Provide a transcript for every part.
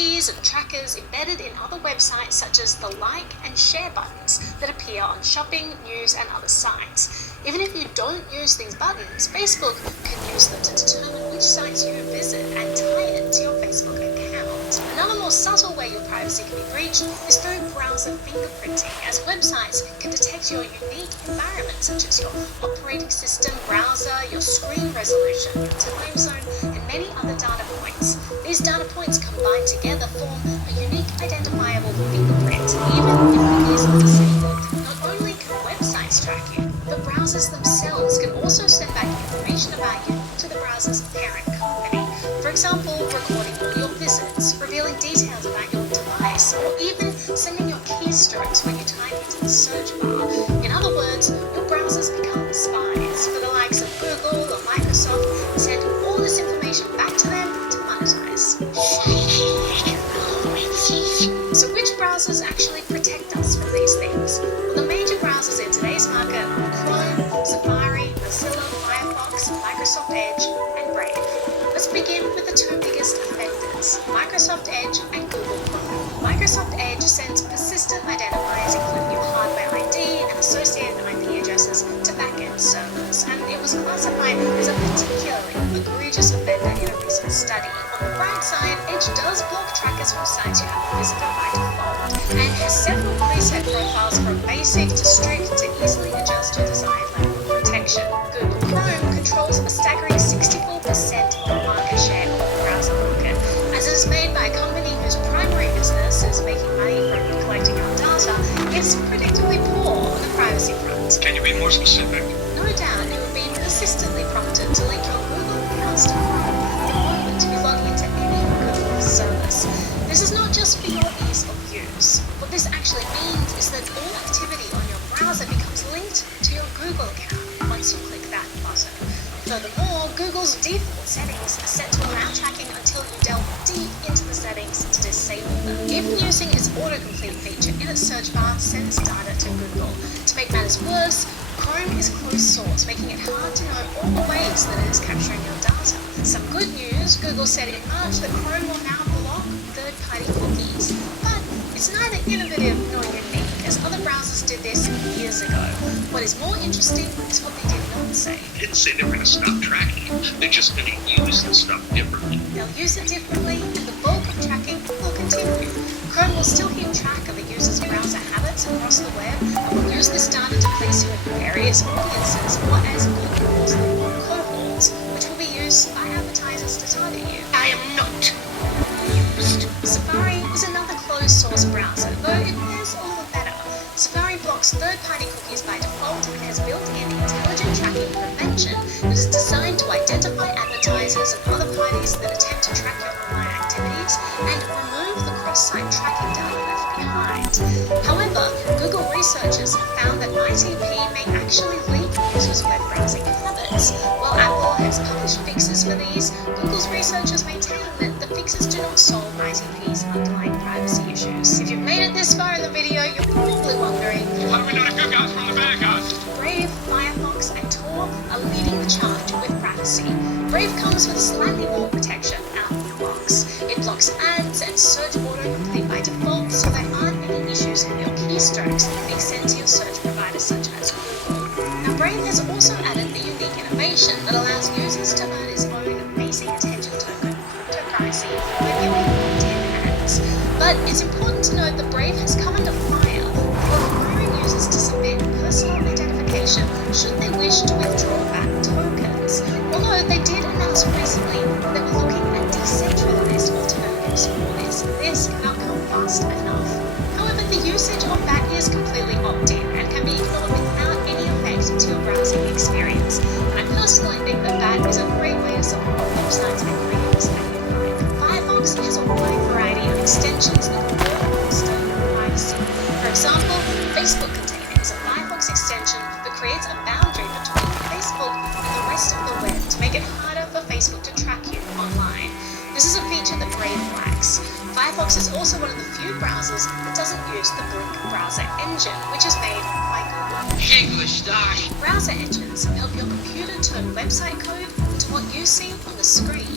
cookies and trackers embedded in other websites such as the like and share buttons that appear on shopping, news and other sites. Even if you don't use these buttons, Facebook can use them to determine which sites you visit and tie it to your Facebook account. Another more subtle way your privacy can be breached is through browser fingerprinting, as websites can detect your unique environment such as your operating system, browser, your screen resolution, your time zone and many other data points. These data points combined together form a unique identifiable fingerprint, even if cookies are disabled. Not only can websites track you, but browsers themselves can also send back information about you to the browser's parent company. For example, recording all your visits, revealing details about your device, or even sending your keystrokes when you type into the search bar. In other words, your browsers become spies for the likes of Google or Microsoft and send all this information back to them to monetize. So which browsers actually protect us from these things? Well, the major browsers in today's market are Chrome, Safari, Mozilla, Firefox, Microsoft Edge, and Brave. Let's begin with the two biggest offenders, Microsoft Edge and Google Chrome. Microsoft Edge sends persistent identifiers including your hardware ID and associated IP addresses to backend servers, and it was classified as a particularly egregious offender in a recent study. On the bright side, Edge does block trackers from sites you haven't visited by default, and has several preset profiles from basic to strict to easily adjust your desired level of protection. Google Chrome controls a staggering 64% of the market share of the browser market, as it is made by a company whose primary business is making money from collecting our data. It's predictably poor on the privacy front. Can you be more specific? No doubt you will be persistently prompted to link your Google accounts to Chrome the moment you log into any Google service. This is not just for your ease of use. What this actually means is that all activity on your browser becomes linked to your Google account once you click that button. Furthermore, Google's default settings are set to allow tracking until you delve deep into the settings to disable them. Even using its autocomplete feature in its search bar sends data to Google. To make matters worse, Chrome is closed source, making it hard to know all the ways that it is capturing your data. Some good news, Google said in March that Chrome will now block third-party cookies, but it's neither innovative nor unique, as other browsers did this years ago. What is more interesting is what they did not say. They didn't say they were going to stop tracking you. They're just going to use the stuff differently. They'll use it differently, and the bulk of tracking will continue. Chrome will still keep track of a user's browser habits across the web, and will use this data to place you in various audiences, or as Google calls them, cohorts, which will be used by advertisers to target you. I am not used. Safari is another closed-source browser, though it is a little better. Safari blocks third-party cookies by default and has built-in intelligent tracking prevention that is designed to identify advertisers and other parties that attempt to track your online activities and remove the cross-site tracking data left behind. However, Google researchers have found that ITP may actually leak users' web browsing habits. While Apple has published fixes for these, Google's researchers maintain that the fixes do not solve ITP's underlying privacy issues. If you've made it this far in the video, you're probably wondering, What are we doing to good guys from the bad guys? Brave, Firefox and Tor are leading the charge with privacy. Brave comes with slightly more protection out of the box. It blocks ads and search autocomplete by default, so there aren't any issues with your keystrokes being sent to your search providers such as Google. Now, Brave has also added a unique innovation that allows users to earn its own basic attention token, cryptocurrency, when viewing LinkedIn ads. But it's important to note that Brave has come under fire for requiring users to submit personal identification should they wish to withdraw back tokens. Although they did announce recently that they were looking at decentralized alternatives for this cannot come fast enough. However, the usage of that is completely opt-in and can be ignored without any effect to your browsing experience. And I personally think that that is a great way to support websites and creators that you find. Firefox has a wide variety of extensions that can work faster than privacy. For example, Facebook Container is a Firefox extension that creates a boundary between Facebook and the rest of the web to make it harder for Facebook to track you online. This is a feature that Brave lacks. Firefox is also one of the few browsers that doesn't use the Blink browser engine, which is made by Google. English, Doc. Browser engines help your computer turn website code to what you see on the screen.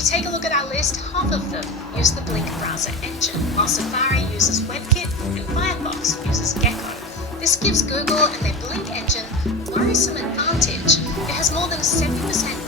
you take a look at our list, half of them use the Blink browser engine, while Safari uses WebKit and Firefox uses Gecko. This gives Google and their Blink engine a worrisome advantage. It has more than a 70%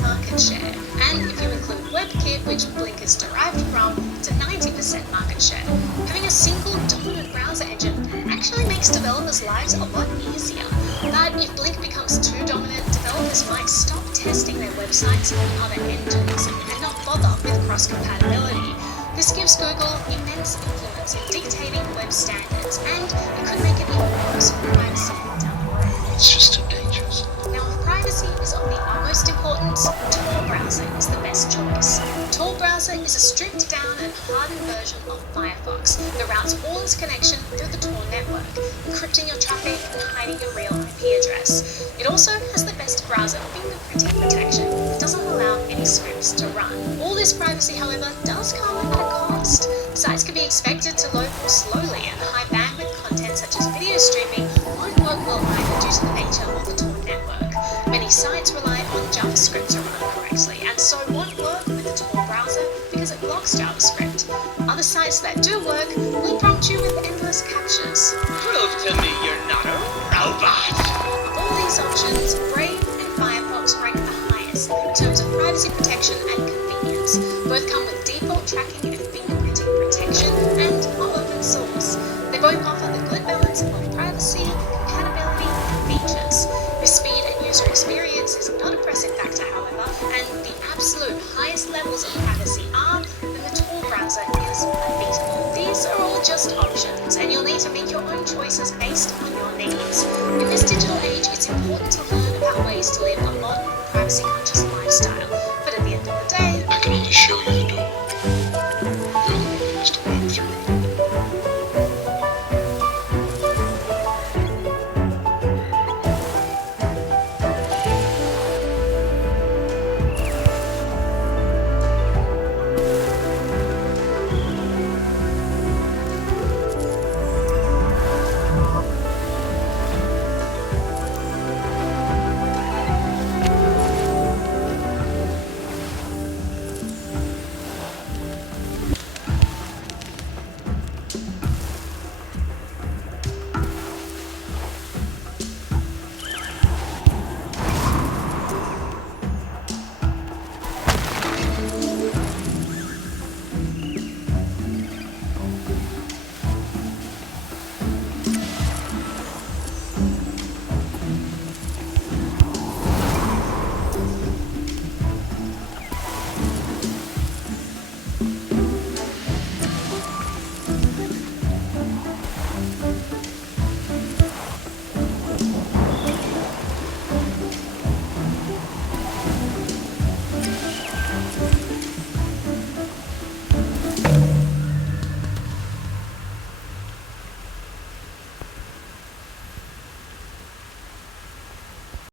market share, and if you include WebKit, which Blink is derived from, it's a 90% market share. Having a single dominant browser engine actually makes developers' lives a lot easier. But if Blink becomes too dominant, developers might stop testing their websites on other engines and not bother with cross-compatibility. This gives Google immense influence in dictating web standards, and it could make it even worse for privacy down the road. It's just too dangerous. Now, if privacy is of the utmost importance, Tor browser is the best choice. Tor browser is a stripped down and hardened version of Firefox that routes all its connection through the Tor network, encrypting your traffic and hiding your real IP address. It also has the best browser fingerprinting protection. It doesn't allow any scripts to run. All this privacy, however, does come at a cost. Sites can be expected to load more slowly, and high bandwidth content such as video streaming won't work well either due to the nature of the Tor network. Many sites rely on JavaScript to run correctly, and so won't work with the Tor browser because it blocks JavaScript. Other sites that do work will prompt you with endless captures. Prove to me you're not a robot! Of all these options, Brave and Firefox rank the highest in terms of privacy protection and convenience. Both come with default tracking and fingerprinting protection and are open source. They both offer the good balance of privacy, compatibility, and features. Their speed and user experience is not a pressing factor, however, and the absolute highest levels of privacy are when the Tor browser is unbeatable. These are all just options, and you'll need to make your own choices based on your needs. In this digital age, it's important to learn about ways to live a modern, privacy-conscious lifestyle. But at the end of the day, I can only show you the door. You're the one who has to walk.